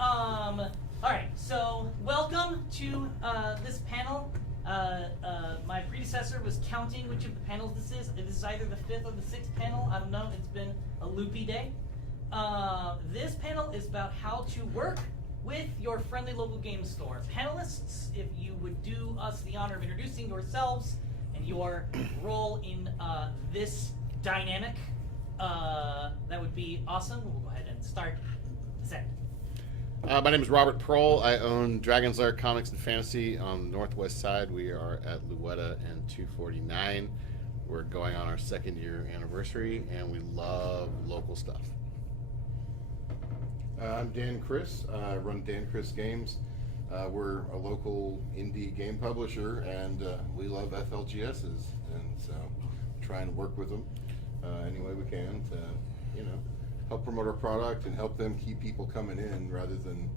All right, so welcome to this panel. My predecessor was counting which of the panels this is. This is either the 5th or the 6th panel. I don't know. It's been a loopy day. This panel is about how to work with your friendly local game store. Panelists, if you would do us the honor of introducing yourselves and your role in this dynamic, that would be awesome. We'll go ahead and start this end. My name is Robert Prohl. I own Dragon's Lair Comics and Fantasy on the northwest side. We are at Luetta and 249. We're going on our 2nd year anniversary, and we love local stuff. I'm Dan Chris. I run Dan Chris Games. We're a local indie game publisher, and we love FLGSs, and so try and work with them any way we can to, help promote our product and help them keep people coming in rather than,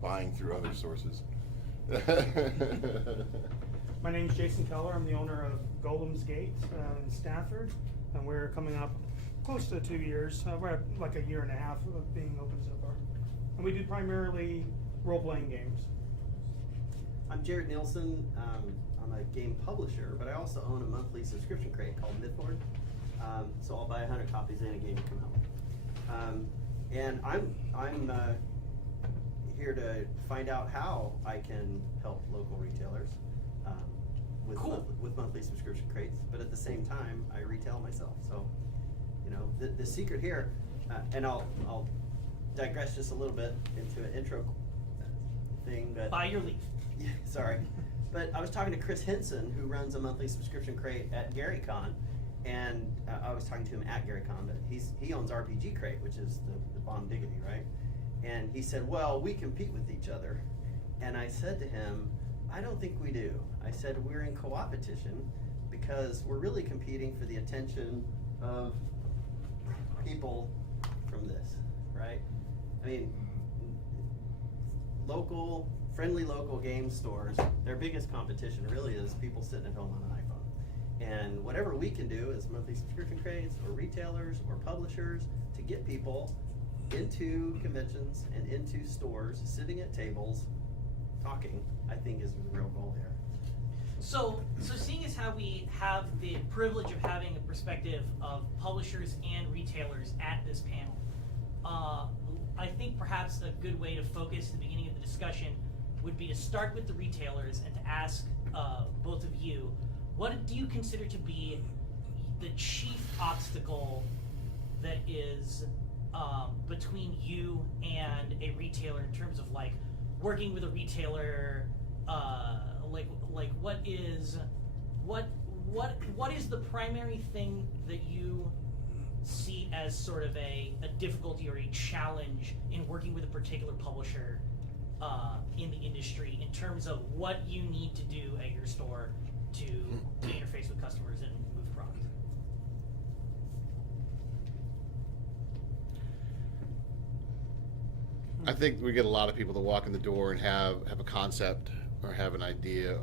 buying through other sources. My name's Jason Keller. I'm the owner of Golem's Gate in Stafford, and we're coming up close to 2 years. We're at like a year and a half of being open so far. And we do primarily role-playing games. I'm Jared Nielsen. I'm a game publisher, but I also own a monthly subscription crate called Mythboard. So I'll buy 100 copies and a game to come out. And I'm here to find out how I can help local retailers with monthly subscription crates. But at the same time, I retail myself. So, the secret here, and I'll digress just a little bit into an intro thing. But By your leave. Yeah, sorry. But I was talking to Chris Henson, who runs a monthly subscription crate at GaryCon. And I was talking to him at GaryCon, but he owns RPG Crate, which is the Bomb Diggity, right? And he said, well, we compete with each other. And I said to him, I don't think we do. I said, we're in co-opetition because we're really competing for the attention of people from this, right? I mean, friendly local game stores, their biggest competition really is people sitting at home on an iPhone. And whatever we can do as monthly subscription crates or retailers or publishers to get people into conventions and into stores, sitting at tables, talking, I think is the real goal here. So seeing as how we have the privilege of having a perspective of publishers and retailers at this panel, I think perhaps a good way to focus the beginning of the discussion would be to start with the retailers and to ask both of you, what do you consider to be the chief obstacle that is between you and a retailer in terms of like working with a retailer? What is the primary thing that you see as sort of a difficulty or a challenge in working with a particular publisher in the industry in terms of what you need to do at your store to interface with customers and move product? I think we get a lot of people that walk in the door and have a concept or have an idea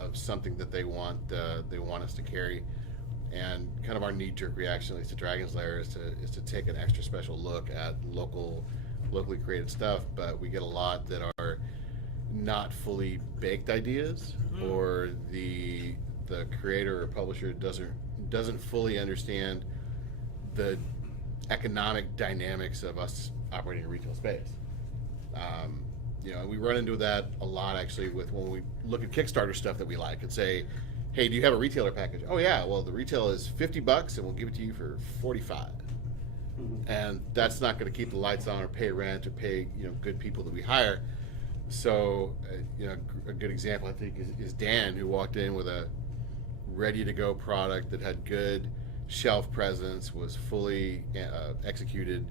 of something that they want us to carry, and kind of our knee-jerk reaction, at least to Dragon's Lair, is to take an extra special look at locally created stuff. But we get a lot that are not fully baked ideas, or the creator or publisher doesn't fully understand the economic dynamics of us operating a retail space. We run into that a lot actually with when we look at Kickstarter stuff that we like and say, hey, do you have a retailer package? Oh yeah, well the retail is $50 and we'll give it to you for $45. And that's not going to keep the lights on or pay rent or pay good people that we hire. So a good example I think is Dan, who walked in with a ready-to-go product that had good shelf presence, was fully executed,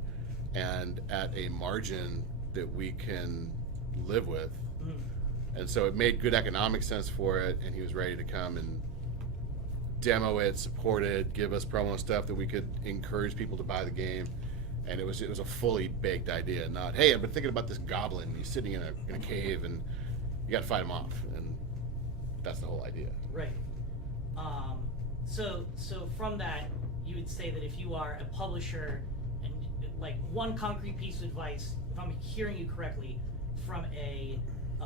and at a margin that we can live with. And so it made good economic sense for it, and he was ready to come and demo it, support it, give us promo stuff that we could encourage people to buy the game. And it was a fully baked idea, not, hey, I've been thinking about this goblin. He's sitting in a cave, and you got to fight him off. And that's the whole idea. Right. So from that, you would say that if you are a publisher, and like one concrete piece of advice if I'm hearing you correctly, from a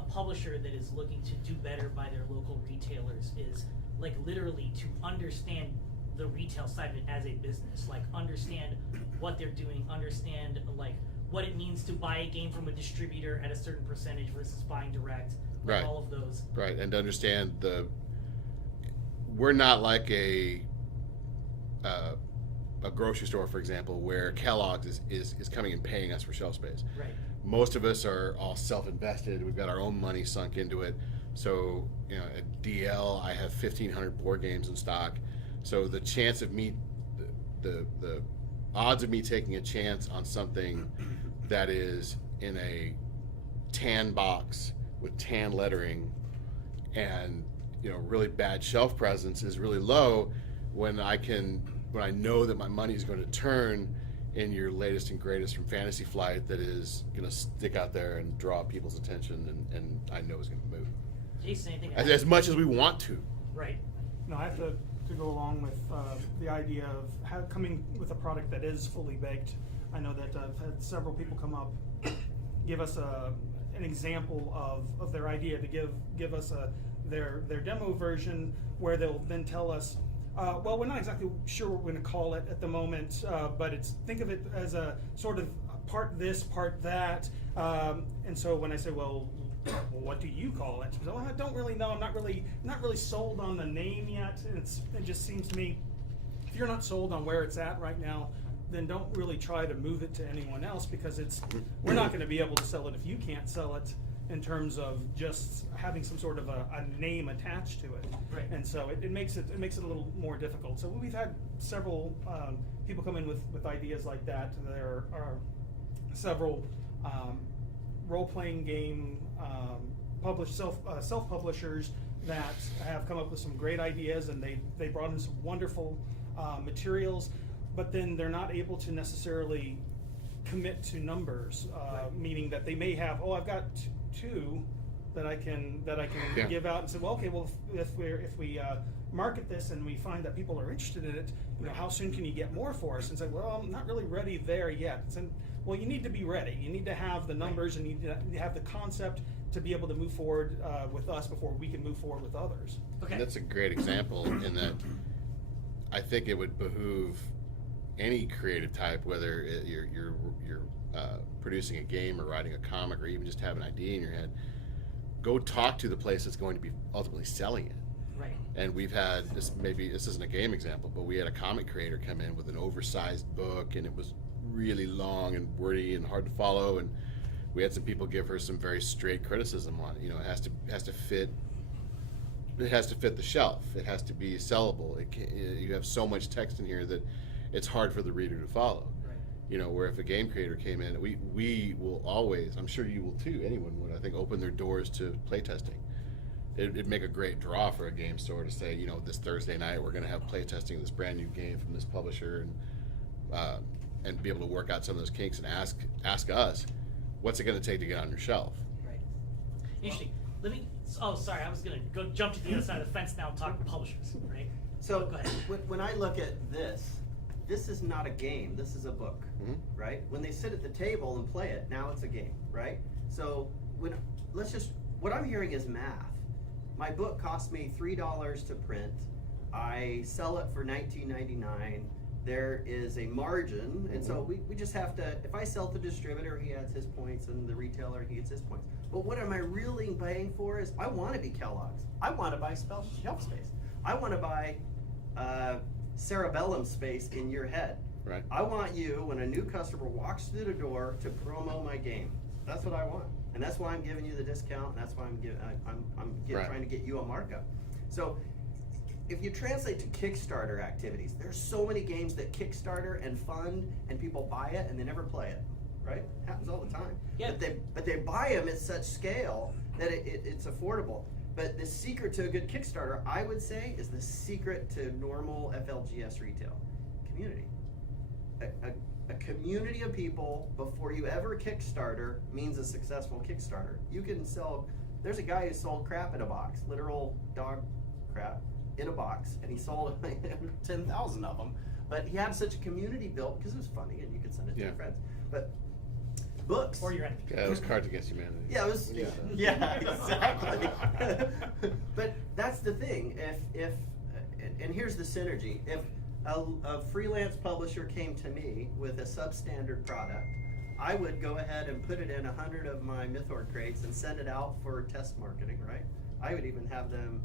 publisher that is looking to do better by their local retailers is like literally to understand the retail side of it as a business, like understand what they're doing, understand like what it means to buy a game from a distributor at a certain percentage versus buying direct, like Right. all of those. Right, and to understand we're not like a grocery store, for example, where Kellogg's is coming and paying us for shelf space. Right. Most of us are all self-invested. We've got our own money sunk into it. So, you know, at DL, I have 1,500 board games in stock. So the chance of me, the odds of me taking a chance on something that is in a tan box with tan lettering and, you know, really bad shelf presence is really low when I know that my money is going to turn in your latest and greatest from Fantasy Flight that is going to stick out there and draw people's attention and I know is going to move. Jason, anything As much as we want to. Right. No, I have to go along with the idea of coming with a product that is fully baked. I know that I've had several people come up, give us an example of their idea, to give us their demo version, where they'll then tell us, well, we're not exactly sure what we're going to call it at the moment, but think of it as a sort of part this, part that. And so when I say, well, what do you call it? So, I don't really know. I'm not really sold on the name yet. It just seems to me, if you're not sold on where it's at right now, then don't really try to move it to anyone else, because we're not going to be able to sell it if you can't sell it in terms of just having some sort of a name attached to it. Right. And so it makes it a little more difficult. So we've had several people come in with ideas like that. There are several role-playing game self-publishers that have come up with some great ideas, and they brought in some wonderful materials, but then they're not able to necessarily commit to numbers, meaning that they may have, I've got two that I can Yeah. give out and say, well, okay, well, if we market this and we find that people are interested in it, you know, how soon can you get more for us? And say, well, I'm not really ready there yet. And well, you need to be ready. You need to have the numbers, and you need to have the concept to be able to move forward with us before we can move forward with others. Okay. And that's a great example in that I think it would behoove any creative type, whether you're producing a game or writing a comic or even just have an idea in your head, go talk to the place that's going to be ultimately selling it. Right. And we've had this, maybe this isn't a game example, but we had a comic creator come in with an oversized book, and it was really long and wordy and hard to follow, and we had some people give her some very straight criticism on it. You know, it has to fit. It has to fit the shelf. It has to be sellable. You have so much text in here that it's hard for the reader to follow. Right. You know, where if a game creator came in, we will always, I'm sure you will too, anyone would, I think, open their doors to playtesting. It'd make a great draw for a game store to say, you know, this Thursday night we're going to have playtesting of this brand new game from this publisher, and be able to work out some of those kinks and ask us, what's it going to take to get on your shelf? Right. Interesting. Let me. Oh, sorry. I was gonna go jump to the other side of the fence now and talk publishers. Right. So Go ahead. when I look at this is not a game. This is a book, right? When they sit at the table and play it, now it's a game, right? So what I'm hearing is math. My book cost me $3 to print. I sell it for $19.99. There is a margin, and so we just have to, if I sell to the distributor, he adds his points, and the retailer, he gets his points. But what am I really paying for is, I want to be Kellogg's. I want to buy shelf space. I want to buy cerebellum space in your head. Right. I want you, when a new customer walks through the door, to promo my game. That's what I want, and that's why I'm giving you the discount, and that's why Right. trying to get you a markup. So if you translate to Kickstarter activities, there's so many games that Kickstarter and fund, and people buy it and they never play it, right? Happens all the time. Yeah. But they buy them at such scale that it's affordable. But the secret to a good Kickstarter, I would say, is the secret to normal FLGS retail. Community. A community of people before you ever Kickstarter means a successful Kickstarter. You can sell, there's a guy who sold crap in a box, literal dog crap in a box, and he sold 10,000 of them. But he had such a community built because it was funny and you could send it to your friends. But books. Or your enemy. Yeah, it was Cards Against Humanity. Yeah, it was. Yeah. Yeah, exactly. But that's the thing. If and here's the synergy. If a freelance publisher came to me with a substandard product, I would go ahead and put it in 100 of my Mythor crates and send it out for test marketing. Right? I would even have them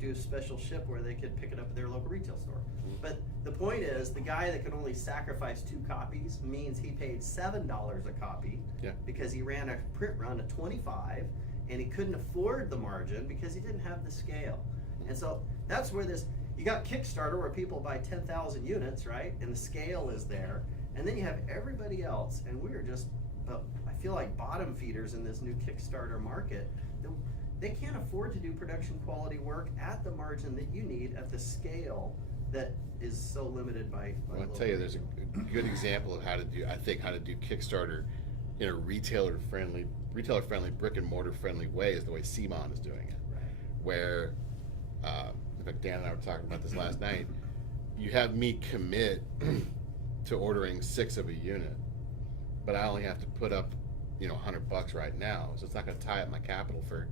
do a special ship where they could pick it up at their local retail store. But the point is, the guy that could only sacrifice 2 copies means he paid $7 a copy Yeah. because he ran a print run of 25 and he couldn't afford the margin because he didn't have the scale. And so that's where you got Kickstarter where people buy 10,000 units, right? And the scale is there. And then you have everybody else, and we're just, I feel like bottom feeders in this new Kickstarter market. They can't afford to do production quality work at the margin that you need at the scale that is so limited by Well, I'll tell you, there's a good example of how to do Kickstarter in a retailer friendly, brick and mortar friendly way is the way CMON is doing it. Right. Where, in fact, Dan and I were talking about this last night. You have me commit to ordering 6 of a unit, but I only have to put up, $100 right now. So it's not going to tie up my capital for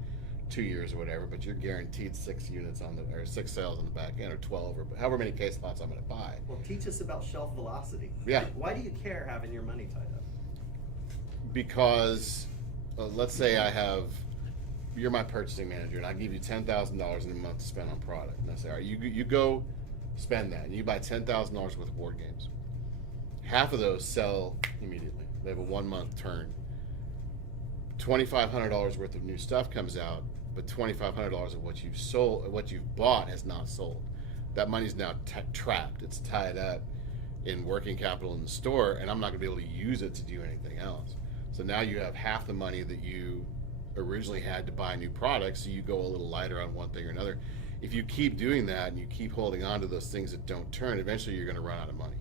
2 years or whatever, but you're guaranteed 6 units or 6 sales on the back end, or 12, or however many case lots I'm going to buy. Well, teach us about shelf velocity. Yeah. Why do you care having your money tied up? Because let's say you're my purchasing manager, and I give you $10,000 in a month to spend on product. And I say, all right, you go spend that, and you buy $10,000 worth of board games. Half of those sell immediately. They have a 1-month turn. $2,500 worth of new stuff comes out, but $2,500 of what you've bought has not sold. That money's now trapped. It's tied up in working capital in the store, and I'm not going to be able to use it to do anything else. So now you have half the money that you originally had to buy new products, so you go a little lighter on one thing or another. If you keep doing that and you keep holding on to those things that don't turn, eventually you're going to run out of money.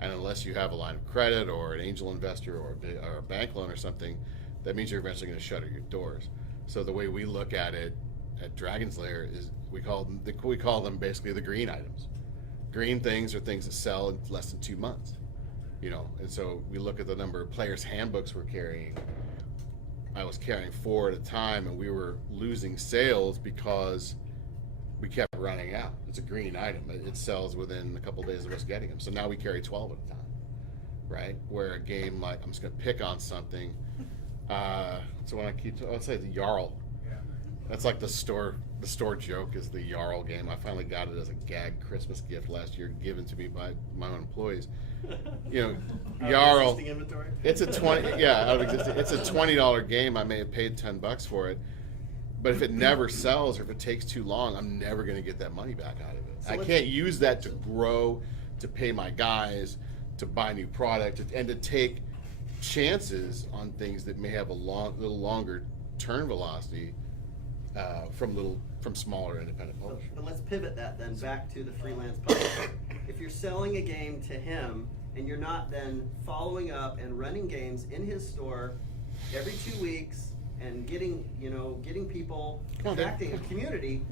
And unless you have a line of credit or an angel investor or a bank loan or something, that means you're eventually going to shutter your doors. So the way we look at it at Dragon's Lair is we call them basically the green items. Green things are things that sell in less than 2 months, And so we look at the number of players' handbooks we're carrying. I was carrying 4 at a time, and we were losing sales because we kept running out. It's a green item. It sells within a couple days of us getting them. So now we carry 12 at a time, right? Where a game like, I'm just going to pick on something. So when I'll say the Jarl. Yeah. That's like the store joke is the Jarl game. I finally got it as a gag Christmas gift last year, given to me by my own employees. Jarl. Existing inventory? It's a It's a $20 game. I may have paid $10 for it, but if it never sells or if it takes too long, I'm never going to get that money back out of it. So I can't use that to grow, to pay my guys, to buy new product, and to take chances on things that may have a little longer turn velocity from smaller independent publishers. But let's pivot that then back to the freelance publisher. If you're selling a game to him and you're not then following up and running games in his store every 2 weeks and getting people, attracting a community,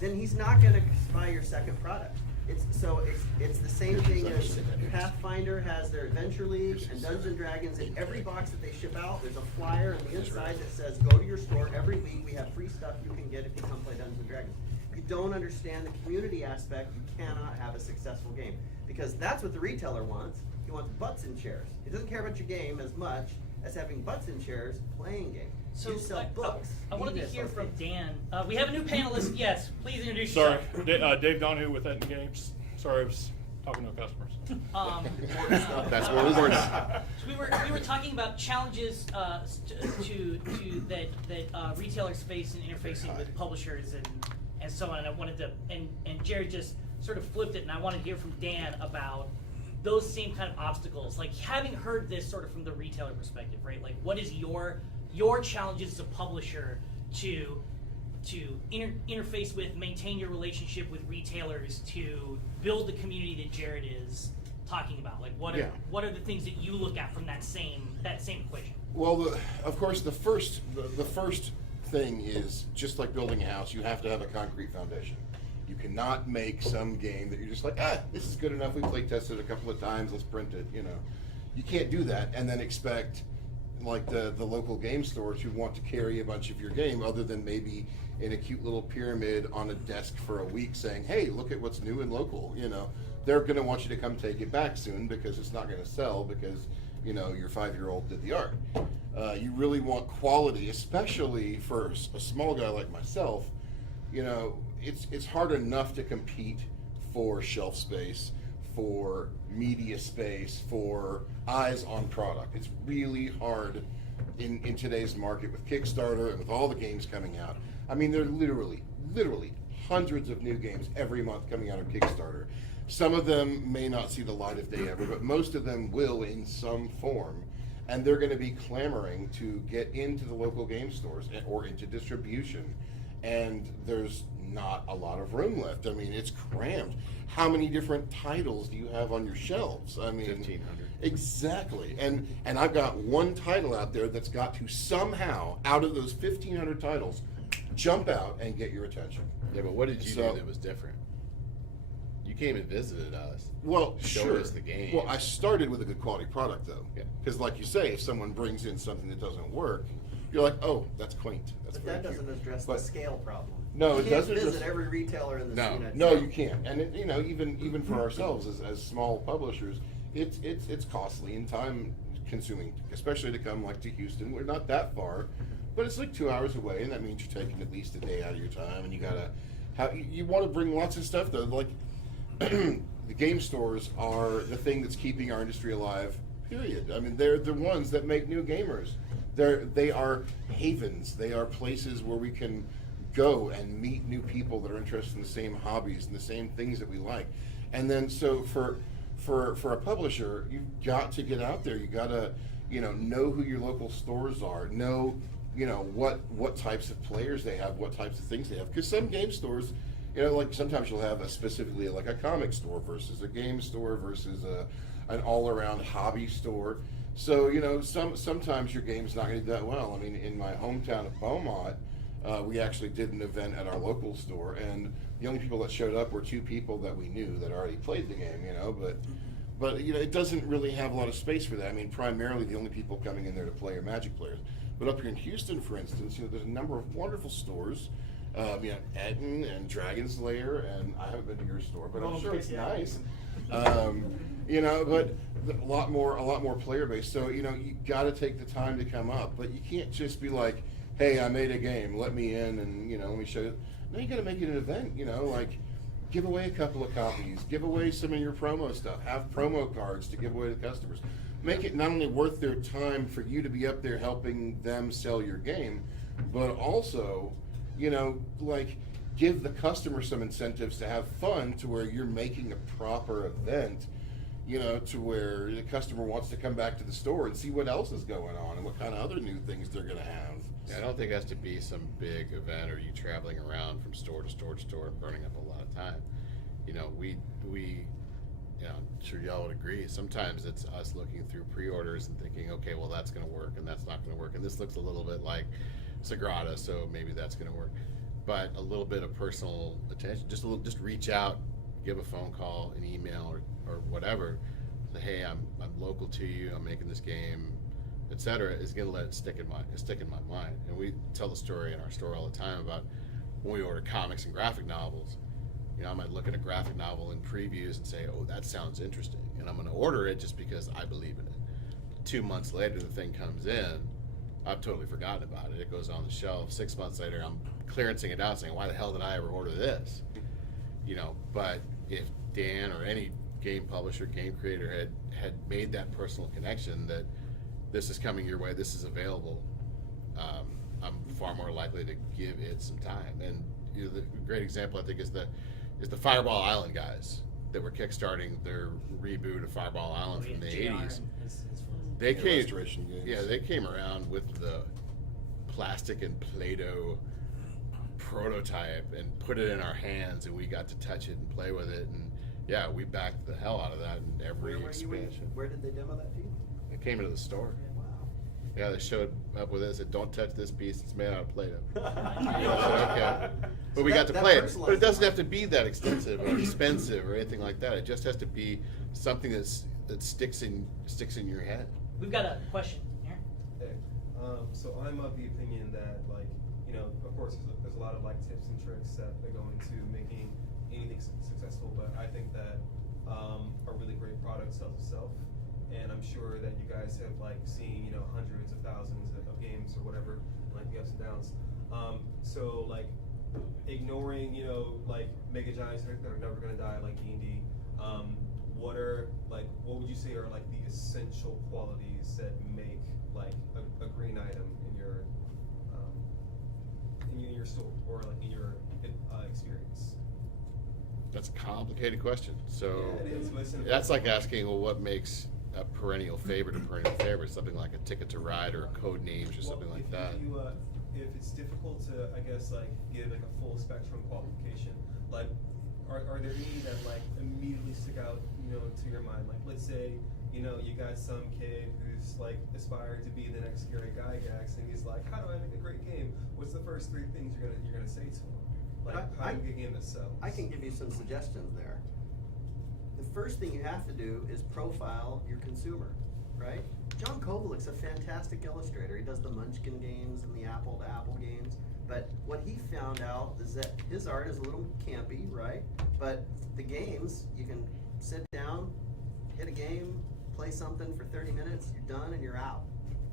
then he's not going to buy your second product. It's the same thing as Pathfinder has their Adventure League and Dungeons and Dragons. In every box that they ship out, there's a flyer on the inside that says, "Go to your store every week. We have free stuff you can get if you come play Dungeons and Dragons." If you don't understand the community aspect, you cannot have a successful game, because that's what the retailer wants. He wants butts in chairs. He doesn't care about your game as much as having butts in chairs playing games. So you sell books. I wanted to Even hear if from those Dan. We have a new panelist. Yes, please introduce Sorry, yourself. Dave Donahue with Eton Games. Sorry, I was talking to customers. That's what we were. So we were talking about challenges that retailers face in interfacing with publishers and so on. And I wanted to and Jared just sort of flipped it, and I wanted to hear from Dan about those same kind of obstacles. Like, having heard this sort of from the retailer perspective, right? Like, what is your challenges as a publisher to interface with, maintain your relationship with retailers, to build the community that Jared is talking about? Like, what are the things that you look at from that same equation? Well, of course, the first thing is, just like building a house, you have to have a concrete foundation. You cannot make some game that you're just like, this is good enough. We play tested a couple of times. Let's print it. You can't do that and then expect like the local game stores who want to carry a bunch of your game, other than maybe in a cute little pyramid on a desk for a week saying, hey, look at what's new and local. They're going to want you to come take it back soon because it's not going to sell because your 5-year-old did the art. You really want quality, especially for a small guy like myself. It's hard enough to compete for shelf space, for media space, for eyes on product. It's really hard in today's market with Kickstarter and with all the games coming out. I mean, there are literally hundreds of new games every month coming out of Kickstarter. Some of them may not see the light of day ever, but most of them will in some form. And they're going to be clamoring to get into the local game stores or into distribution. And there's not a lot of room left. I mean, it's crammed. How many different titles do you have on your shelves? I mean, 1,500. Exactly. And I've got one title out there that's got to somehow, out of those 1,500 titles, jump out and get your attention. Yeah, but what did you So- do that was different? You came and visited us. Well, Showed sure. us the game. Well, I started with a good quality product, though. Yeah. Because, like you say, if someone brings in something that doesn't work, you're like, oh, that's quaint. That's But very that cute. doesn't address But- the scale problem. No, You it can't doesn't visit just- every retailer in the No. United No, States. you can't. And even for ourselves as small publishers, it's costly and time consuming, especially to come like to Houston. We're not that far, but it's like 2 hours away, and that means you're taking at least a day out of your time. And you want to bring lots of stuff though. Like the game stores are the thing that's keeping our industry alive. Period. I mean, they're the ones that make new gamers. They are havens. They are places where we can go and meet new people that are interested in the same hobbies and the same things that we like. And then so for a publisher, you've got to get out there. You got to know who your local stores are. Know what types of players they have, what types of things they have. Because some game stores, like sometimes you'll have specifically like a comic store versus a game store versus an all-around hobby store. So sometimes your game's not going to do that well. I mean, in my hometown of Beaumont, we actually did an event at our local store, and the only people that showed up were 2 people that we knew that already played the game. But it doesn't really have a lot of space for that. I mean, primarily the only people coming in there to play are Magic players. But up here in Houston, for instance, there's a number of wonderful stores. Eton and Dragon's Lair, and I haven't been to your store, but I'm sure it's nice. But a lot more player base. So you got to take the time to come up, but you can't just be like, hey, I made a game, let me in, and let me show you. No, you got to make it an event. Like give away a couple of copies, give away some of your promo stuff, have promo cards to give away to customers. Make it not only worth their time for you to be up there helping them sell your game, but also give the customer some incentives to have fun, to where you're making a proper event, to where the customer wants to come back to the store and see what else is going on and what kind of other new things they're going to have. Yeah, I don't think it has to be some big event or you traveling around from store to store to store and burning up a lot of time. I'm sure y'all would agree. Sometimes it's us looking through pre-orders and thinking, okay, well that's going to work and that's not going to work, and this looks a little bit like Sagrada, so maybe that's going to work. But a little bit of personal attention, just reach out, give a phone call, an email, or whatever. Say, hey, I'm local to you. I'm making this game, etc. Is going to let it stick in my mind. And we tell the story in our store all the time about when we order comics and graphic novels. I might look at a graphic novel in previews and say, oh, that sounds interesting, and I'm going to order it just because I believe in it. 2 months later, the thing comes in. I've totally forgotten about it. It goes on the shelf. 6 months later, I'm clearancing it out saying, why the hell did I ever order this? But if Dan or any game publisher, game creator had made that personal connection that this is coming your way, this is available, I'm far more likely to give it some time. And the great example, I think, is the Fireball Island guys that were kickstarting their reboot of Fireball Island from the 80s. They came, Restoration games. yeah, they came around with the plastic and Play-Doh prototype and put it in our hands, and we got to touch it and play with it, and yeah, we backed the hell out of that in every expansion. Where did they demo that to you? It came into the store. Wow. Yeah, they showed up with it and said, don't touch this piece, it's made out of Play-Doh. Okay. But we got to that play it. personalized But it doesn't it. have to be that extensive or expensive or anything like that. It just has to be something that sticks in your head. We've got a question here. Hey, so I'm of the opinion that, like, you know, of course, there's a lot of like tips and tricks that go into making anything successful, but I think that a really great product sells itself, and I'm sure that you guys have like seen, you know, hundreds of thousands of games or whatever, like the ups and downs. So like ignoring, you know, like mega giants that are never gonna die, like D&D. What would you say are like the essential qualities that make like a green item in your store or like in your experience? That's a complicated question. So Yeah, it is, but it's an that's like important asking, well, what makes a perennial favorite? Something like a Ticket to Ride or a Code Names or something like that. If it's difficult to, I guess, like give like a full spectrum qualification, like are there any that like immediately stick out, you know, to your mind? Like, let's say, you know, you got some kid who's like aspiring to be the next Gary Gygax, and he's like, how do I make a great game? What's the first 3 things you're gonna say to him? Like, how do you get a game that sells? I can give you some suggestions there. The first thing you have to do is profile your consumer, right? John Kovalik's a fantastic illustrator. He does the Munchkin games and the Apple to Apple games. But what he found out is that his art is a little campy, right? But the games, you can sit down, hit a game, play something for 30 minutes, you're done and you're out,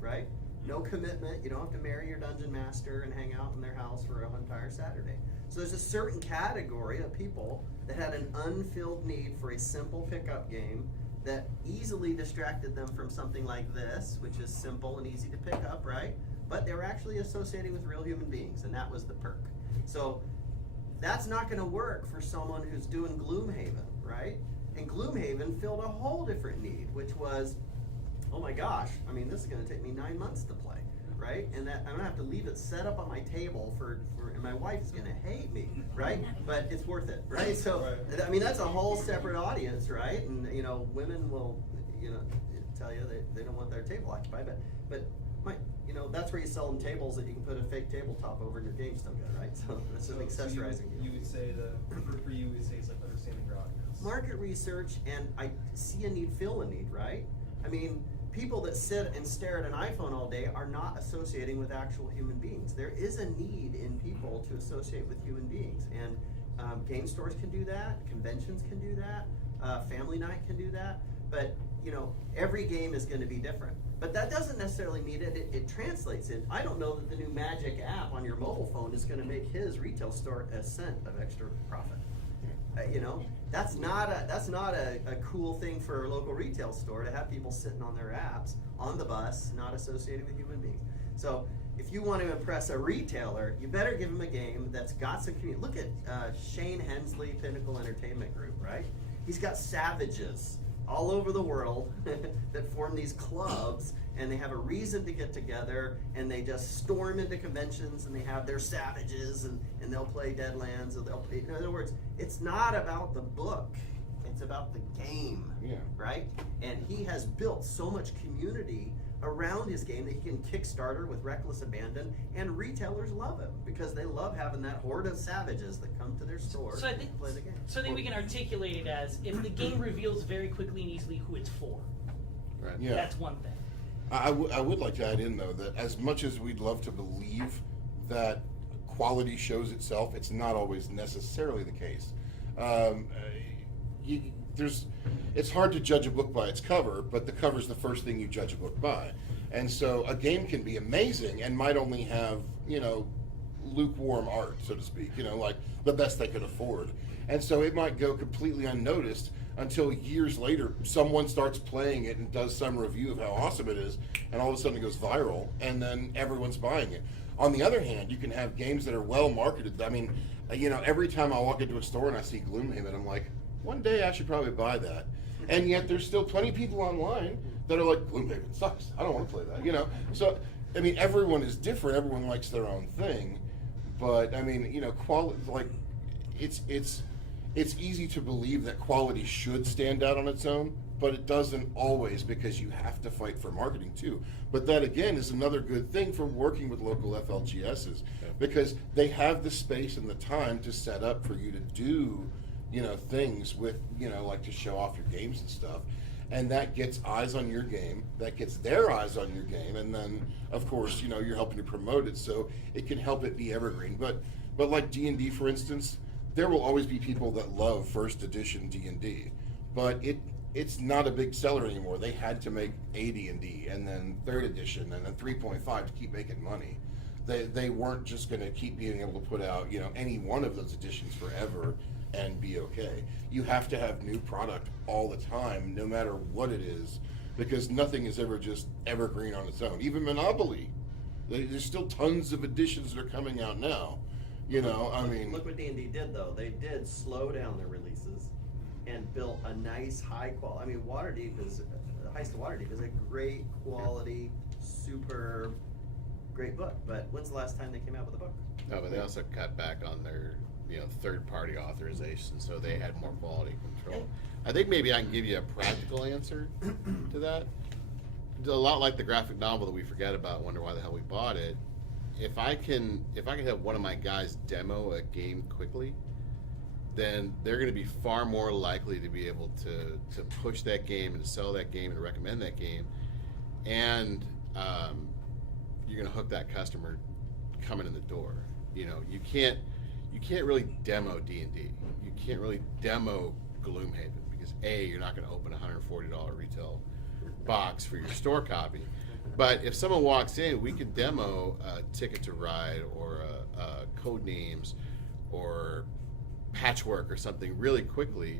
right? No commitment. You don't have to marry your dungeon master and hang out in their house for an entire Saturday. So there's a certain category of people that had an unfilled need for a simple pickup game that easily distracted them from something like this, which is simple and easy to pick up, right? But they were actually associating with real human beings, and that was the perk. So that's not going to work for someone who's doing Gloomhaven, right? And Gloomhaven filled a whole different need, which was, oh my gosh, I mean, this is going to take me 9 months to play, right? And that I'm going to have to leave it set up on my table and my wife is going to hate me, right? But it's worth it, right? So, Right. I mean, that's a whole separate audience, right? And, you know, women will, you know, tell you they don't want their table occupied, but you know, that's where you sell them tables that you can put a fake tabletop over and your game's still good, right? So that's an accessorizing. You would say that for you, you would say it's like understanding your audience. Market research, and I see a need, fill a need, right? I mean, people that sit and stare at an iPhone all day are not associating with actual human beings. There is a need in people to associate with human beings, and game stores can do that, conventions can do that, family night can do that, but you know, every game is going to be different. But that doesn't necessarily mean it translates in. I don't know that the new Magic app on your mobile phone is going to make his retail store a cent of extra profit. You know, that's not a cool thing for a local retail store to have people sitting on their apps on the bus, not associated with human beings. So if you want to impress a retailer, you better give them a game that's got some community. Look at Shane Hensley, Pinnacle Entertainment Group, right? He's got savages all over the world that form these clubs, and they have a reason to get together, and they just storm into conventions, and they have their savages, and they'll play Deadlands, or they'll play, in other words, it's not about the book, it's about the game, Yeah. right? And he has built so much community around his game that he can Kickstarter with reckless abandon, and retailers love him because they love having that horde of savages that come to their store So I and think, play the game. so I think we can articulate it as if the game reveals very quickly and easily who it's for. Right. Yeah. That's one thing. I would like to add in, though, that as much as we'd love to believe that quality shows itself, it's not always necessarily the case. It's hard to judge a book by its cover, but the cover is the first thing you judge a book by. And so a game can be amazing and might only have, you know, lukewarm art, so to speak, you know, like the best they could afford. And so it might go completely unnoticed until years later someone starts playing it and does some review of how awesome it is, and all of a sudden it goes viral, and then everyone's buying it. On the other hand, you can have games that are well marketed. I mean, you know, every time I walk into a store and I see Gloomhaven, I'm like, one day I should probably buy that. And yet there's still plenty of people online that are like, Gloomhaven sucks, I don't want to play that, you know? So, I mean, everyone is different, everyone likes their own thing, but I mean, you know, quality, like, it's easy to believe that quality should stand out on its own, but it doesn't always, because you have to fight for marketing too. But that again is another good thing for working with local FLGSs, because they have the space and the time to set up for you to do, you know, things with, you know, like to show off your games and stuff. And that gets eyes on your game, that gets their eyes on your game, and then, of course, you know, you're helping to promote it, so it can help it be evergreen. But like D&D, for instance, there will always be people that love first edition D&D, but it's not a big seller anymore. They had to make a D&D, and then third edition, and then 3.5 to keep making money. They weren't just going to keep being able to put out, you know, any one of those editions forever and be okay. You have to have new product all the time, no matter what it is, because nothing is ever just evergreen on its own. Even Monopoly, there's still tons of editions that are coming out now. You know, I mean, look what D&D did though. They did slow down their releases and built a nice high quality. I mean, Heist of Waterdeep is a great quality, super great book. But when's the last time they came out with a book? No, but they also cut back on their, you know, third-party authorization, so they had more quality control. I think maybe I can give you a practical answer to that. It's a lot like the graphic novel that we forget about, wonder why the hell we bought it. If I can have one of my guys demo a game quickly, then they're going to be far more likely to be able to push that game and to sell that game and to recommend that game, and you're going to hook that customer coming in the door. You know, you can't really demo D&D. You can't really demo Gloomhaven because A, you're not going to open a $140 retail box for your store copy. But if someone walks in, we could demo a Ticket to Ride or a Code Names or Patchwork or something really quickly.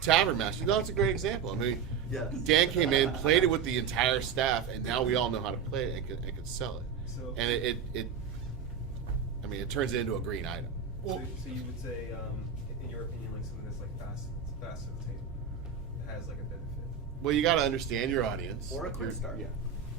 Tavern Masters. No, that's a great example. I mean, Yes. Dan came in, played it with the entire staff, and now we all know how to play it and can sell it. So, And it turns it into a green item. so you would say, in your opinion, like something that's like fast to the table, has like a benefit. Well, you got to understand your audience. Or a quick start. Yeah.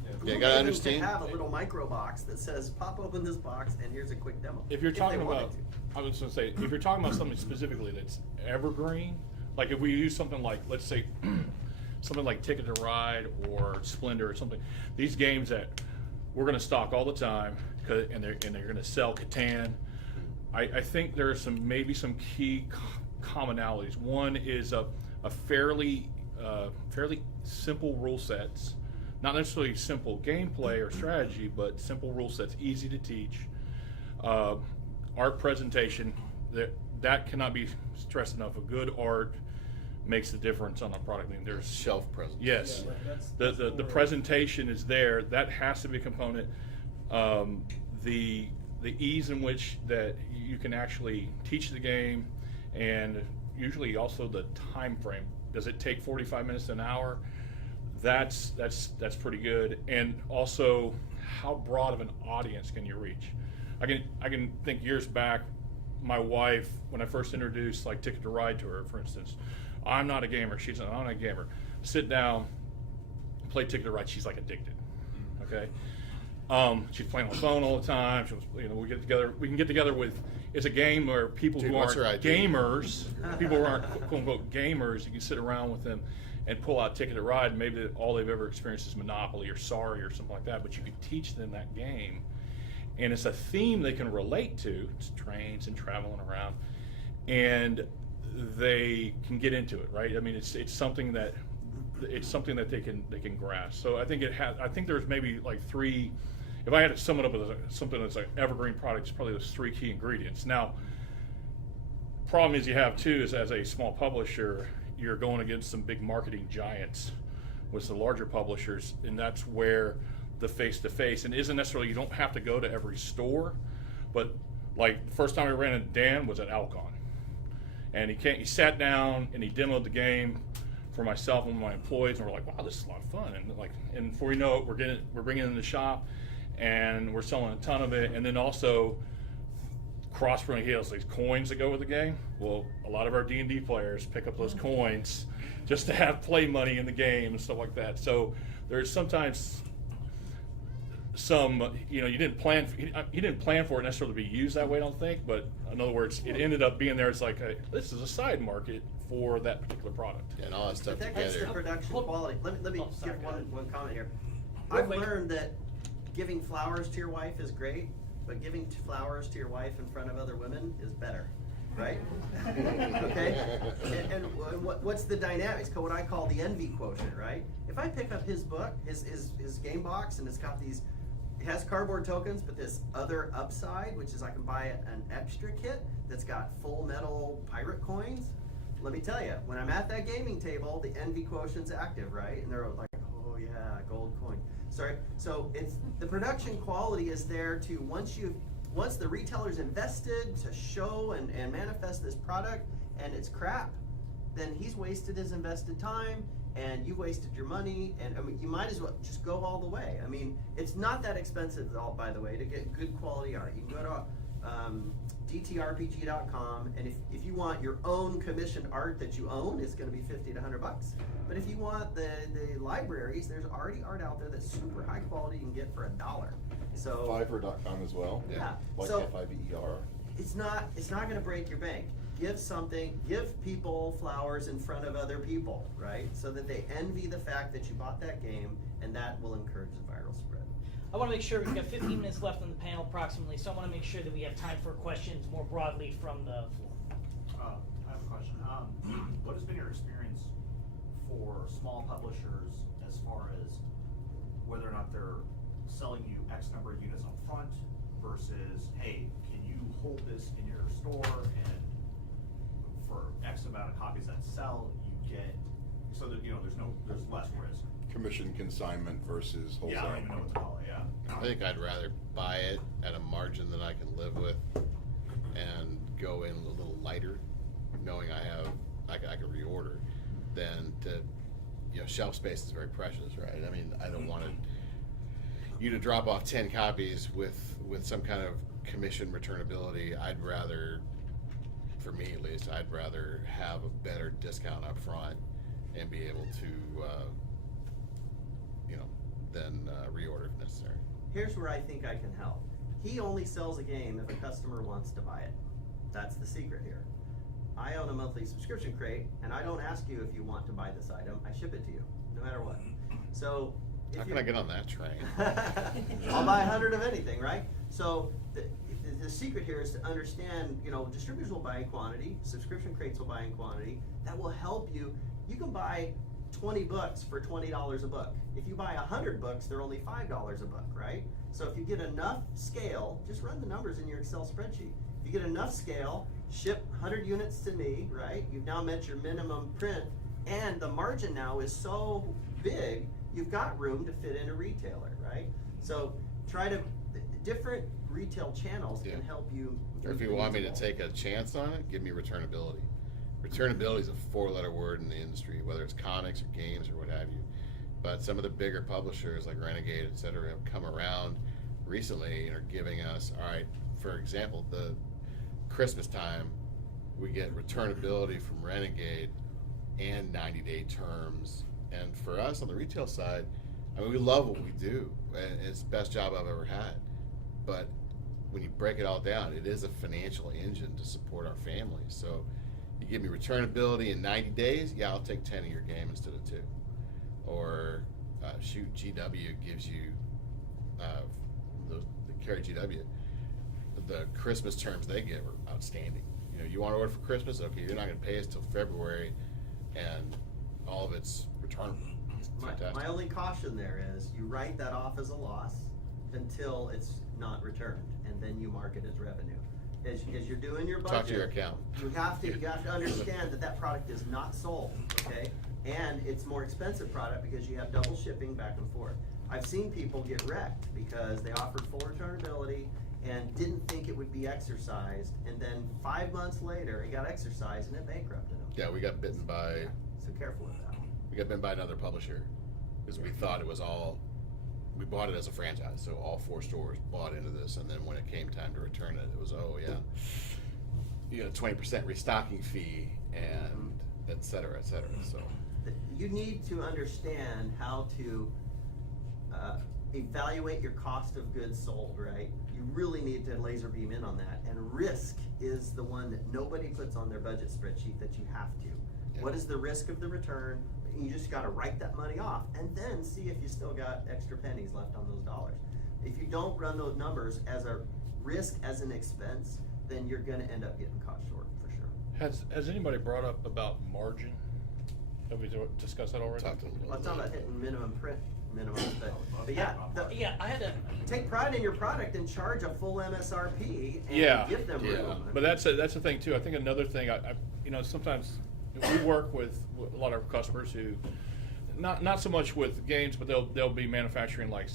Yeah. Yeah, you gotta Gloomhaven understand. could have a little micro box that says, "Pop open this box, and here's a quick demo." If you're they talking wanted about, to. I was going to say, if you're talking about something specifically that's evergreen, like if we use something like, let's say, something like Ticket to Ride or Splendor or something, these games that we're going to stock all the time, and they're going to sell Catan. I think there are maybe some key commonalities. One is a fairly simple rule sets, not necessarily simple gameplay or strategy, but simple rule sets, easy to teach. Art presentation, that cannot be stressed enough. A good art makes the difference on a product. I mean, there's Shelf presence. yes, Yeah, that's the more- presentation is there. That has to be a component. The ease in which that you can actually teach the game, and usually also the time frame. Does it take 45 minutes to an hour? That's pretty good. And also, how broad of an audience can you reach? I can think years back, my wife, when I first introduced like Ticket to Ride to her, for instance, I'm not a gamer. She's I'm not a gamer. Sit down, play Ticket to Ride. She's like addicted. Okay. She's playing on the phone all the time. She was, we get together. We can get together with. It's a game where people Dude, who what's aren't her ID? gamers, people who aren't quote unquote gamers, you can sit around with them and pull out Ticket to Ride. And maybe all they've ever experienced is Monopoly or Sorry or something like that. But you can teach them that game, and it's a theme they can relate to. It's trains and traveling around, and they can get into it, right? I mean, it's something that they can grasp. So I think I think there's maybe like three. If I had to sum it up as something that's like evergreen product, it's probably those three key ingredients. Now, problem is you have too is as a small publisher, you're going against some big marketing giants with the larger publishers, and that's where the face-to-face, and isn't necessarily, you don't have to go to every store, but like the first time I ran into Dan was at Alcon, and he sat down and he demoed the game for myself and my employees, and we're like, wow, this is a lot of fun, and before you know it, we're bringing it in the shop, and we're selling a ton of it, and then also cross-running heels, these coins that go with the game. Well, a lot of our D&D players pick up those coins just to have play money in the game and stuff like that. So there's sometimes some, you didn't plan. He didn't plan for it necessarily to be used that way, I don't think. But in other words, it ended up being there. It's like this is a side market for that particular product. And all that stuff But that gets together. to production quality. Let me sorry, give go ahead. one comment here. Real I've quick. learned that giving flowers to your wife is great, but giving flowers to your wife in front of other women is better. right? Okay? And what's the dynamics? What I call the envy quotient, right? If I pick up his book, his game box, and it's got these, it has cardboard tokens, but this other upside, which is I can buy an extra kit that's got full metal pirate coins. Let me tell you, when I'm at that gaming table, the envy quotient's active, right? And they're like, oh yeah, gold coin. Sorry. So it's the production quality is there to once the retailer's invested to show and manifest this product and it's crap, then he's wasted his invested time and you wasted your money, and I mean you might as well just go all the way. I mean, it's not that expensive at all, by the way, to get good quality art. You can go to DTRPG.com, and if you want your own commissioned art that you own, it's going to be $50 to $100. But if you want the libraries, there's already art out there that's super high quality. You can get for $1. So Fiverr.com as well. Yeah. Like So FIVER. it's not going to break your bank. Give people flowers in front of other people, right? So that they envy the fact that you bought that game, and that will encourage the viral spread. I want to make sure we've got 15 minutes left on the panel approximately, so I want to make sure that we have time for questions more broadly from the floor. I have a question. What has been your experience for small publishers as far as whether or not they're selling you X number of units up front versus, hey, can you hold this in your store and for X amount of copies that sell, you get, so that, there's less risk. Commission consignment versus wholesale. Yeah, I don't even know what to call it, yeah. I think I'd rather buy it at a margin that I can live with and go in a little lighter, knowing I can reorder, than to, shelf space is very precious, right? I mean, I don't want you to drop off 10 copies with some kind of commission returnability. I'd rather, for me at least, I'd rather have a better discount up front and be able to, then reorder if necessary. Here's where I think I can help. He only sells a game if a customer wants to buy it. That's the secret here. I own a monthly subscription crate, and I don't ask you if you want to buy this item. I ship it to you, no matter what. So How can I get on that train? I'll buy 100 of anything, right? So the secret here is to understand, distributors will buy in quantity, subscription crates will buy in quantity. That will help you. You can buy 20 books for $20 a book. If you buy 100 books, they're only $5 a book, right? So if you get enough scale, just run the numbers in your Excel spreadsheet. If you get enough scale, ship 100 units to me, right? You've now met your minimum print, and the margin now is so big, you've got room to fit in a retailer, right? So different retail channels can help you. Or if you want me to take a chance on it, give me returnability. Returnability is a 4-letter word in the industry, whether it's comics or games or what have you. But some of the bigger publishers like Renegade, et cetera, have come around recently and are giving us, all right, for example, the Christmas time, we get returnability from Renegade and 90-day terms. And for us on the retail side, I mean, we love what we do, and it's the best job I've ever had. But when you break it all down, it is a financial engine to support our family. So you give me returnability in 90 days, yeah, I'll take 10 of your game instead of 2. Or GW gives you the Carry GW. The Christmas terms they give are outstanding. You want to order for Christmas? Okay, you're not going to pay us till February, and all of it's returnable. It's fantastic. My only caution there is you write that off as a loss until it's not returned, and then you mark it as revenue. As you're doing your budget, Talk to your accountant. You have to understand that product is not sold, okay? And it's more expensive product because you have double shipping back and forth. I've seen people get wrecked because they offered full returnability and didn't think it would be exercised, and then 5 months later it got exercised and it bankrupted them. Yeah, we got bitten by. So careful with that. We got bitten by another publisher because we thought it was all. We bought it as a franchise, so all 4 stores bought into this, and then when it came time to return it, it was you got a 20% restocking fee and et cetera, et cetera. So you need to understand how to evaluate your cost of goods sold, right? You really need to laser beam in on that, and risk is the one that nobody puts on their budget spreadsheet that you have to. Yeah. What is the risk of the return? You just got to write that money off and then see if you still got extra pennies left on those dollars. If you don't run those numbers as a risk as an expense, then you're gonna end up getting caught short for sure. Has anybody brought up about margin? Have we discussed that already? Talked a little Well, I'm talking about hitting minimum print minimums, but Yeah. Yeah, I had a. take pride in your product and charge a full MSRP and Yeah. give them Yeah. room. But that's the thing too. I think another thing, sometimes we work with a lot of customers who, not so much with games, but they'll be manufacturing like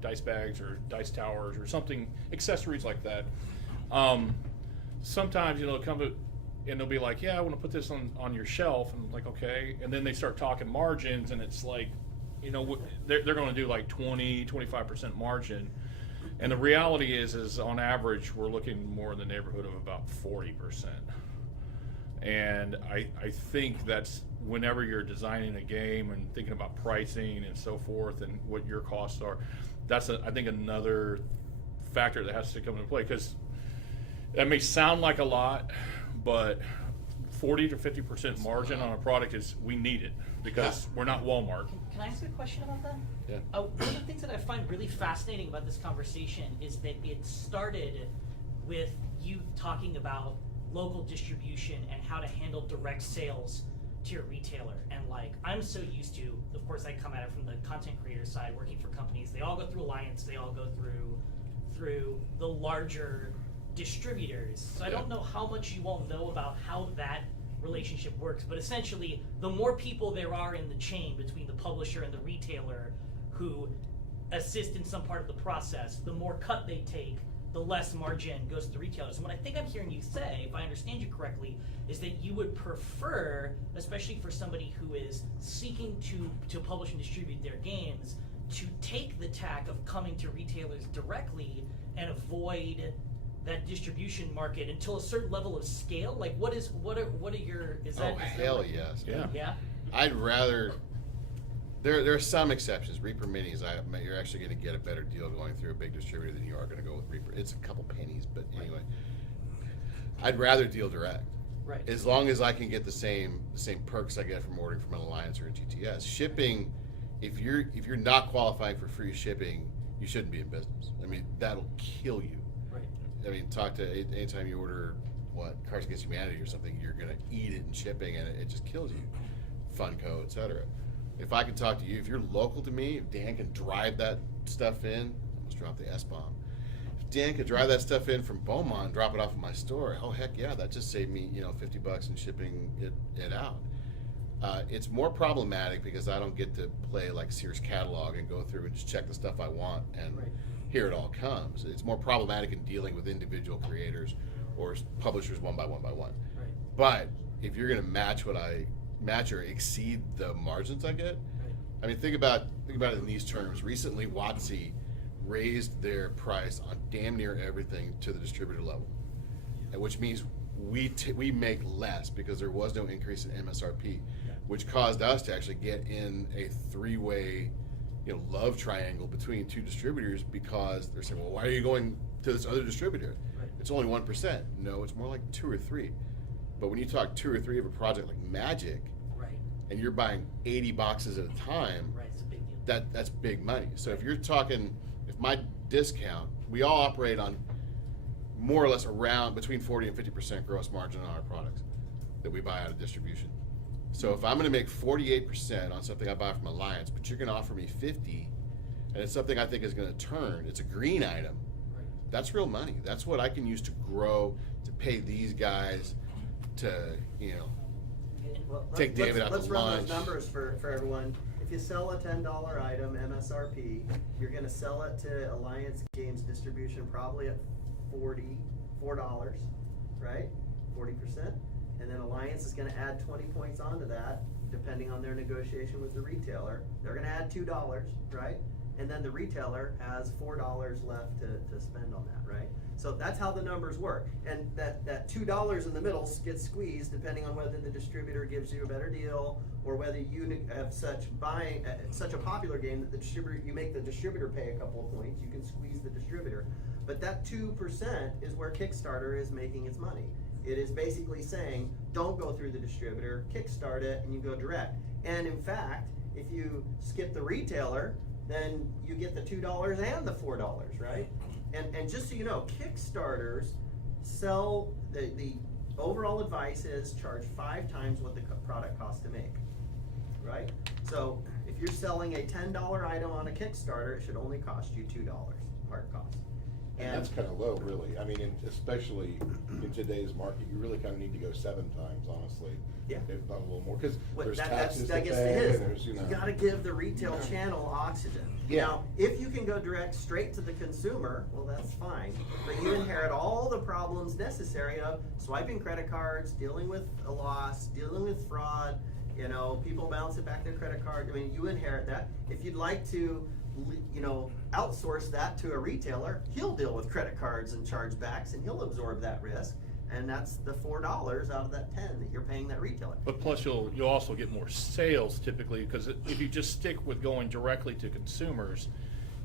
dice bags or dice towers or something, accessories like that. Sometimes they'll come to, and they'll be like, yeah, I want to put this on your shelf, and I'm like, okay, and then they start talking margins, and it's like, they're going to do like 20-25% margin. And the reality is on average, we're looking more in the neighborhood of about 40%. And I think that's whenever you're designing a game and thinking about pricing and so forth and what your costs are, that's I think another factor that has to come into play, because that may sound like a lot, but 40 to 50% margin on a product we need it, because we're not Walmart. Can I ask a question about that? Yeah. One of the things that I find really fascinating about this conversation is that it started with you talking about local distribution and how to handle direct sales to your retailer. And like, I'm so used to, of course, I come at it from the content creator side, working for companies. They all go through Alliance. They all go through the larger distributors. So I don't know how much you all know about how that relationship works, but essentially the more people there are in the chain between the publisher and the retailer who assist in some part of the process, the more cut they take, the less margin goes to the retailers. And what I think I'm hearing you say, if I understand you correctly, is that you would prefer, especially for somebody who is seeking to publish and distribute their games, to take the tack of coming to retailers directly and avoid that distribution market until a certain level of scale. Like, what are your, is that? Oh, hell yes. Yeah. Yeah? I'd rather. There are some exceptions. Reaper Minis, you're actually going to get a better deal going through a big distributor than you are going to go with Reaper. It's a couple pennies, but anyway. I'd rather deal direct. Right. As long as I can get the same perks I get from ordering from an Alliance or a GTS. Shipping, if you're not qualifying for free shipping, you shouldn't be in business. I mean, that'll kill you. Right. I mean, anytime you order Cards Against Humanity or something, you're gonna eat it in shipping, and it just kills you. Funko, etc. If I can talk to you, if you're local to me, if Dan can drive that stuff in, I almost dropped the S-bomb. If Dan could drive that stuff in from Beaumont and drop it off at my store, oh heck yeah, that just saved me $50 in shipping it out. It's more problematic because I don't get to play like Sears catalog and go through and just check the stuff I want and here it all comes. It's more problematic in dealing with individual creators or publishers one by one. Right. But if you're going to match or exceed the margins I get, I mean, think about it in these terms. Recently, WotC raised their price on damn near everything to the distributor level, which means we make less because there was no increase in MSRP, which caused us to actually get in a three-way, love triangle between two distributors, because they're saying, well, why are you going to this other distributor? Right. It's only 1%. No, it's more like 2 or 3. But when you talk 2 or 3 of a project like Magic, Right. and you're buying 80 boxes at a time, Right. It's a big deal. that's big money. So if you're talking, if my discount, we all operate on more or less around between 40 and 50% gross margin on our products that we buy out of distribution. So if I'm going to make 48% on something I buy from Alliance, but you're going to offer me 50, and it's something I think is going to turn, it's a green item, Right. that's real money. That's what I can use to grow, to pay these guys, to, Well, take David out to let's run lunch. those numbers for everyone. If you sell a $10 item MSRP, you're gonna sell it to Alliance Games Distribution probably at $44, right? 40%. And then Alliance is gonna add 20 points onto that, depending on their negotiation with the retailer. They're gonna add $2, right? And then the retailer has $4 left to spend on that, right? So that's how the numbers work. And that $2 in the middle gets squeezed depending on whether the distributor gives you a better deal, or whether you have such a popular game that you make the distributor pay a couple of points. You can squeeze the distributor. But that 2% is where Kickstarter is making its money. It is basically saying, don't go through the distributor, kickstart it, and you go direct. And in fact, if you skip the retailer, then you get the $2 and the $4, right? And just so you know, Kickstarters sell, the overall advice is charge 5 times what the product costs to make, right? So if you're selling a $10 item on a Kickstarter, it should only cost you $2 hard cost. And that's kind of low, really. I mean, especially in today's market, you really kind of need to go 7 times, honestly. Yeah. If not a little more, because there's that taxes to gets to pay, his. and there's, you know. You gotta give the retail channel oxygen. Yeah. Now, if you can go direct straight to the consumer, well, that's fine. But you inherit all the problems necessary of swiping credit cards, dealing with a loss, dealing with fraud, you know, people bouncing back their credit card. I mean, you inherit that. If you'd like to, you know, outsource that to a retailer, he'll deal with credit cards and chargebacks, and he'll absorb that risk. And that's the $4 out of that 10 that you're paying that retailer. But plus, you'll also get more sales typically, because if you just stick with going directly to consumers,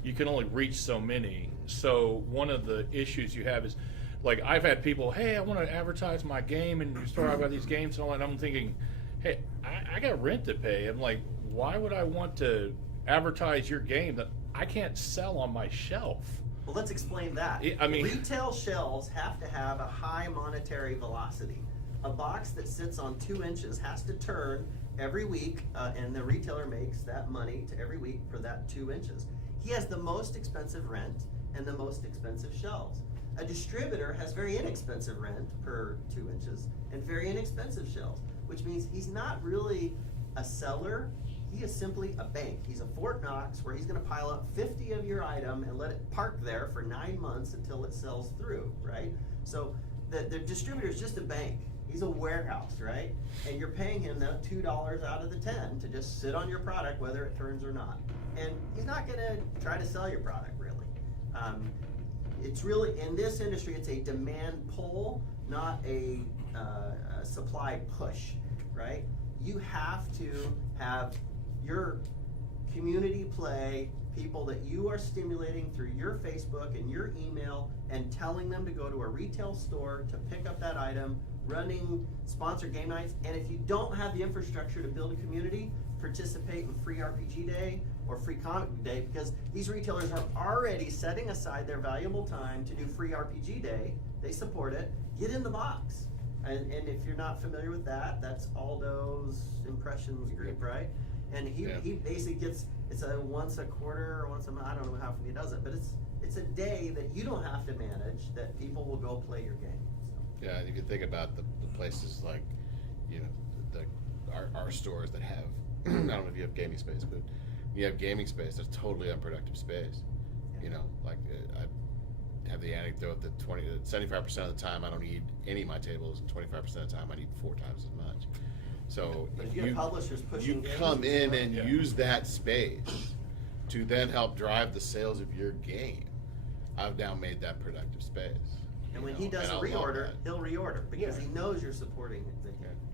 you can only reach so many. So one of the issues you have is, like, I've had people, hey, I want to advertise my game, and you start out about these games and all that. And I'm thinking, hey, I got rent to pay. I'm like, why would I want to advertise your game that I can't sell on my shelf? Well, let's explain that. I mean, retail shelves have to have a high monetary velocity. A box that sits on 2 inches has to turn every week, and the retailer makes that money to every week for that 2 inches. He has the most expensive rent and the most expensive shelves. A distributor has very inexpensive rent per 2 inches and very inexpensive shelves, which means he's not really a seller. He is simply a bank. He's a Fort Knox where he's going to pile up 50 of your item and let it park there for 9 months until it sells through, right? So the distributor is just a bank. He's a warehouse, right? And you're paying him that $2 out of the 10 to just sit on your product, whether it turns or not. And he's not going to try to sell your product, really. It's really, in this industry, it's a demand pull, not a supply push, right? You have to have your community play, people that you are stimulating through your Facebook and your email, and telling them to go to a retail store to pick up that item, running sponsored game nights. And if you don't have the infrastructure to build a community, participate in free RPG day or free comic book day, because these retailers are already setting aside their valuable time to do free RPG day. They support it. Get in the box. And if you're not familiar with that, that's Aldo's Impressions group, right? And he basically gets, it's a once a quarter or once a month, I don't know how often he does it, but it's a day that you don't have to manage, that people will go play your game. So. Yeah, and if you think about the places like, you know, our stores that have, I don't know if you have gaming space, but you have gaming space that's totally unproductive space. You know, like I have the anecdote that 75% of the time I don't need any of my tables, and 25% of the time I need 4 times as much. So But if if you have publishers pushing games, come in and Yeah. use that space to then help drive the sales of your game, I've now made that productive space. and when you he know, does and a I love reorder, that. he'll reorder because Yeah. he knows you're supporting the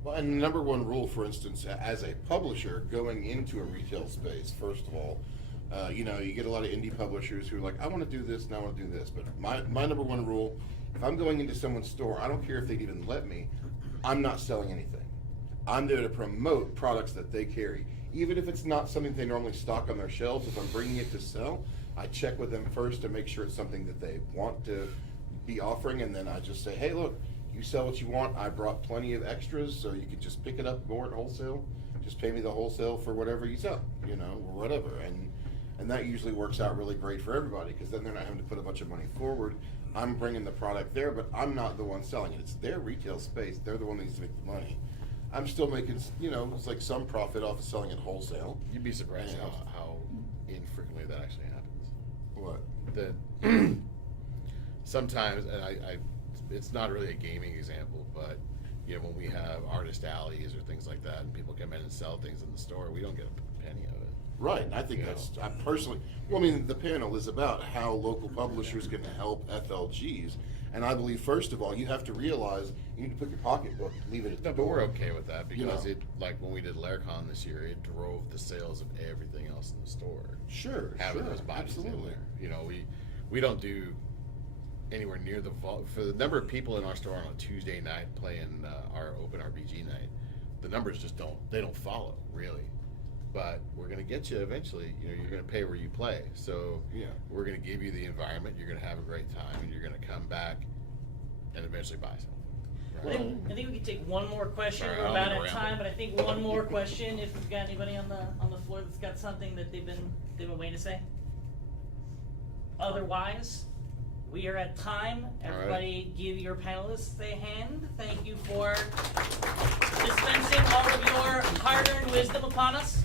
Well, and the number one rule, for instance, as a publisher going into a retail space, first of all, you know, you get a lot of indie publishers who are like, I want to do this and I want to do this. But my number one rule, if I'm going into someone's store, I don't care if they'd even let me, I'm not selling anything. I'm there to promote products that they carry. Even if it's not something they normally stock on their shelves, if I'm bringing it to sell, I check with them first to make sure it's something that they want to be offering, and then I just say, hey, look, you sell what you want. I brought plenty of extras, so you can just pick it up more at wholesale. Just pay me the wholesale for whatever you sell, you know, or whatever. And that usually works out really great for everybody, because then they're not having to put a bunch of money forward. I'm bringing the product there, but I'm not the one selling it. It's their retail space. They're the one that needs to make the money. I'm still making, you know, it's like some profit off of selling it wholesale. You'd be surprised Yeah. how infrequently that actually happens. What? That sometimes, and it's not really a gaming example, but you know, when we have artist alleys or things like that, and people come in and sell things in the store, we don't get a penny of it. Right, and I think You that's, know. I personally, well, I mean, the panel is about how local publishers can help FLGs. And I believe, first of all, you have to realize you need to put your pocketbook, leave it at the No, but door. we're okay with that You because know. it, like when we did LairCon this year, it drove the sales of everything else in the store. Sure, Having sure, those bodies in absolutely. there. You know, we don't do anywhere near the for the number of people in our store on a Tuesday night playing our open RPG night. The numbers just don't follow really. But we're gonna get you eventually. You know, you're gonna pay where you play. So Yeah. we're gonna give you the environment. You're gonna have a great time, and you're gonna come back and eventually buy something. I think we could take one more question. Sorry, We're I don't about mean at to time, ramble. but I think one more question. If we've got anybody on the floor that's got something that they've been waiting to say. Otherwise, we are at time. All right. Everybody, give your panelists a hand. Thank you for dispensing all of your hard-earned wisdom upon us.